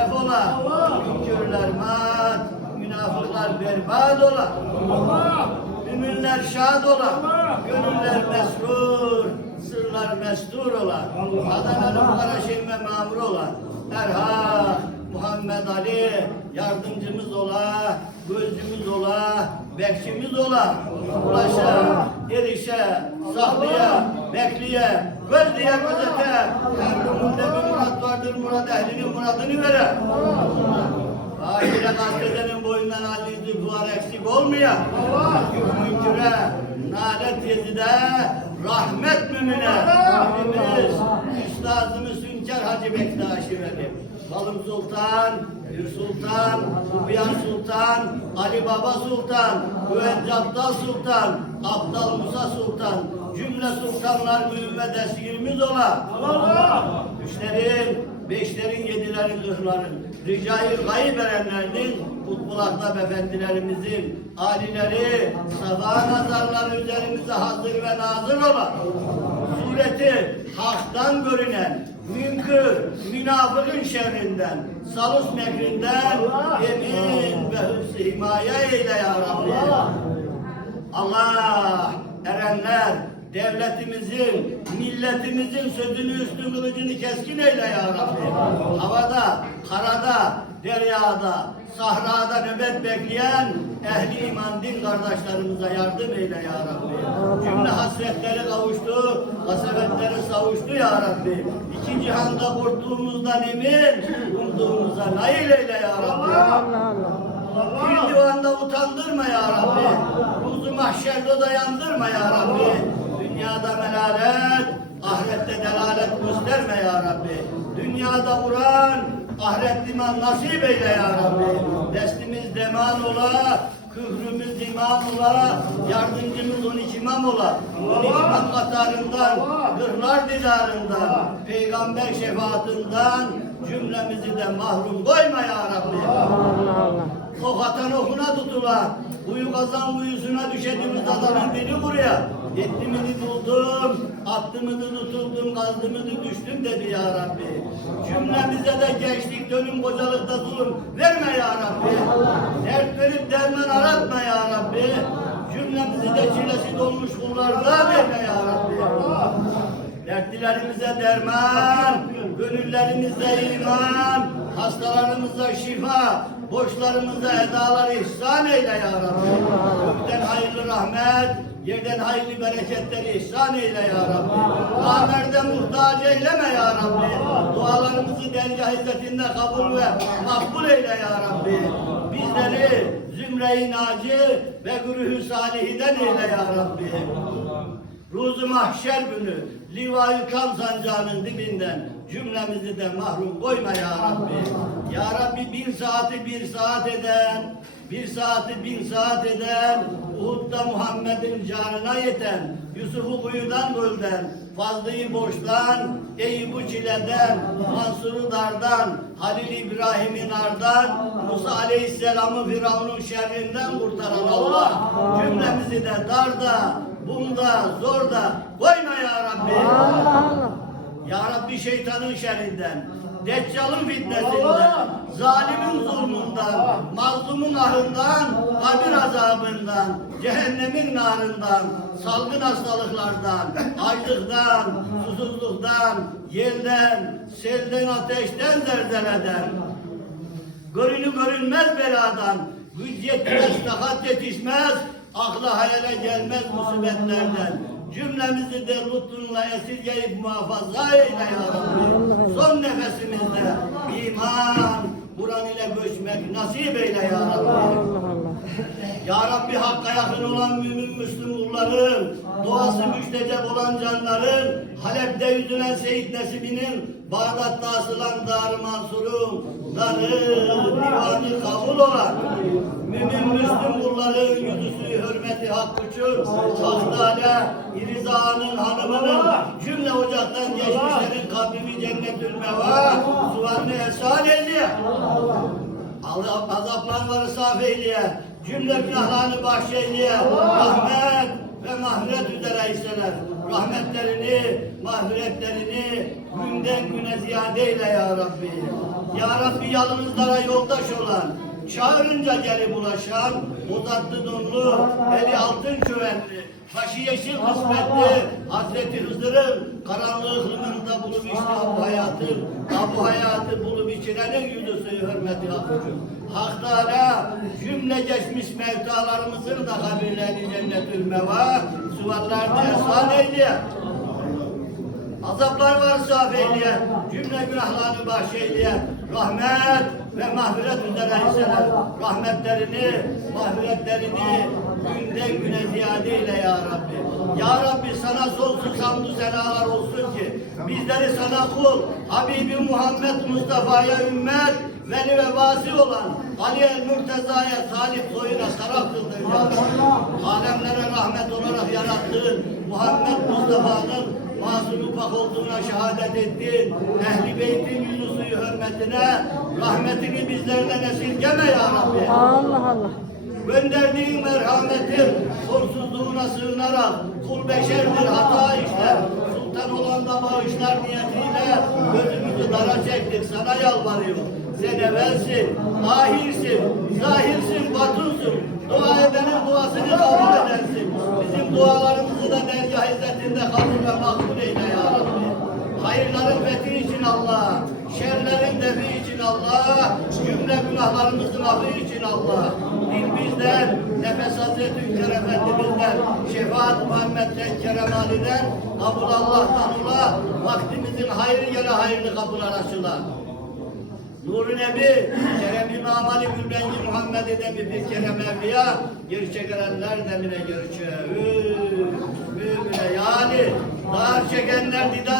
telef ola. Münkürler mat, münafıklar berbat ola. Müminler şad ola. Gönüller mesrur, sırlar mestur ola. Adana'nın Karaşehir'e mamur ola. Erha, Muhammed Ali yardımcımız ola, gözcümüz ola, bekçimiz ola. Ulaşa, erişe, sahlıya, bekliye, göz diye gözete. Emrumunda bir murat vardır, murad ehlinin muradını vere. Ahire kastederin boyundan azizi duvar eksik olmuyor. Münküre, nalet yezide, rahmet mümine. Birimiz, üstadımız Hünkar Hacı Bektaşi Veli. Balım Sultan, Hür Sultan, Uyan Sultan, Ali Baba Sultan, Güven Cabdal Sultan, Abdal Musa Sultan, cümle sultanlar mühim ve desirimiz ola. Üçlerin, beşlerin, yedilerin, kırkların, ricayı gayb erenlerinin, kutbulakta efendilerimizin, alileri, sabah nazarları üzerimize hazır ve nazır olan, sureti haktan görünen, münkür, münafıkın şerrinden, salus mekrinden, emin ve hıfz-ı himaye eyle ya Rabbi. Allah erenler devletimizin, milletimizin sözünü üstün kılıcını keskin eyle ya Rabbi. Havada, karada, deryada, sahrada nöbet bekleyen ehli iman din kardeşlerimize yardım eyle ya Rabbi. Cümle hasretleri kavuştu, hasevetleri savuştu ya Rabbi. İki cihanda kurtluğumuzdan emin, umduğumuza nail eyle ya Rabbi. Bir divanda utandırma ya Rabbi. Kuzu mahşerde dayandırma ya Rabbi. Dünyada melalet, ahirette delalet gösterme ya Rabbi. Dünyada vuran, ahiret liman nasip eyle ya Rabbi. Destimiz deman ola, kührümüz iman ola, yardımcımız on iki imam ola. On iki imam katarından, kırlar didarından, peygamber şefaatinden cümlemizi de mahrum koyma ya Rabbi. Tokatan okuna tutula. Kuyu kazan kuyusuna düşediğimiz adamın biri buraya. Yettimini buldum, attımını tutuldum, kazdımını düştüm dedi ya Rabbi. Cümlemize de gençlik dönüm kocalıkta zulüm verme ya Rabbi. Dert verip derman aratma ya Rabbi. Cümlemizi de çilesi dolmuş kullardan verme ya Rabbi. Dertlilerimize derman, gönüllerimize iman, hastalarımıza şifa, borçlarımıza edalar ihsan eyle ya Rabbi. Gökten hayırlı rahmet, yerden hayırlı bereketleri ihsan eyle ya Rabbi. Namerde muhtaç eyleme ya Rabbi. Dualarımızı dergah izzetinde kabul ve makbul eyle ya Rabbi. Bizleri zümre-i naci ve gürühü salihiden eyle ya Rabbi. Ruzu mahşer günü livayı kan sancağının dibinden cümlemizi de mahrum koyma ya Rabbi. Ya Rabbi bir saati bir saat eden, bir saati bin saat eden, Uhud'da Muhammed'in canına yeten, Yusuf'u kuyudan gölden, Fazlı'yı boştan, Eyüp'ü çileden, Mansur'u dardan, Halil İbrahim'i nardan, Musa Aleyhisselam'ı Firavun'un şerrinden kurtaran Allah, cümlemizi de darda, bunda, zorda koyma ya Rabbi. Ya Rabbi şeytanın şerrinden, Deccal'ın fitnesinden, zalimin zulmünden, mazlumun ahından, kabir azabından, cehennemin narından, salgın hastalıklardan, açlıktan, susuzluktan, yelden, selden, ateşten, zelzeleden, görünü görünmez beladan, güç yetmez, takat yetişmez, akla hayale gelmez musibetlerden. Cümlemizi de lütfunla esirgeyip muhafaza eyle ya Rabbi. Son nefesimizde iman, Kur'an ile göçmek nasip eyle ya Rabbi. Ya Rabbi Hakk'a yakın olan mümin Müslüm kulların, duası müstecep olan canların, Halep'te yüzülen Seyit Nesibi'nin, Bağdat'ta asılan Dar-ı Mansur'un, darı, divanı kabul olan, mümin Müslüm kulların yüzüsü hürmeti hak uçur, Şahdale, İriza'nın hanımının, cümle ocaktan geçmişlerin kabrini cennetül meva, suvanne esal eyle. Allah azaplarını saf eyle. Cümle günahlarını bahşeyle. Rahmet ve mahret üzere hisseler. Rahmetlerini, mahretlerini, gün günden güne ziyade eyle ya Rabbi. Ya Rabbi yalnızlara yoldaş olan, çağırınca gelip ulaşan, uzatlı donlu, eli altın çövenli, başı yeşil kısmetli, Hazreti Hızır'ın karanlığı hırmında bulup işte bu hayatı, bu hayatı bulup içirenin yüzü hürmeti hakkıcı. Hak Teala cümle geçmiş mevtalarımızın da kabirlerini cennetül meva, suvarlarda ehsan eyle. Azaplar varsa affeyle, cümle günahlarını bahşeyle, rahmet ve mağfiret üzere hisseler. Rahmetlerini, mağfiretlerini günden güne ziyade eyle ya Rabbi. Ya Rabbi sana sonsuz hamdü senalar olsun ki bizleri sana kul, Habibi Muhammed Mustafa'ya ümmet, veli ve vasi olan Ali el Murteza'ya talip soyuna taraf Rabbi. Alemlere rahmet olarak yarattığın Muhammed Mustafa'nın masum pak olduğuna şehadet ettin. Ehli beytin suyu hürmetine rahmetini bizlerden esirgeme ya Rabbi. Allah Allah. Gönderdiğin merhametin sonsuzluğuna sığınarak kul beşerdir hata işler. Sultan olan da bağışlar niyetiyle gözümüzü dara çektik sana yalvarıyor. Sen evvelsin, ahirsin, zahirsin, batınsın. Dua edenin duasını kabul edersin. Bizim dualarımızı da dergah izzetinde kabul ve makbul eyle ya Rabbi. Hayırların fethi için Allah, şerlerin defi için Allah, cümle günahlarımızın affı için Allah. Din bizden, nefes Hazreti Hünkar Efendimizden, şefaat Muhammed'den, Kerem Ali'den, kabul Allah'tan ola, vaktimizin hayrı yere hayırlı kapılar açıla. Nuru Nebi, Kerem İmam Ali Gülbengi Muhammed Edemi bir Kerem Evliya, gerçek erenler demine gerçeğe. Yani, dar çekenler didar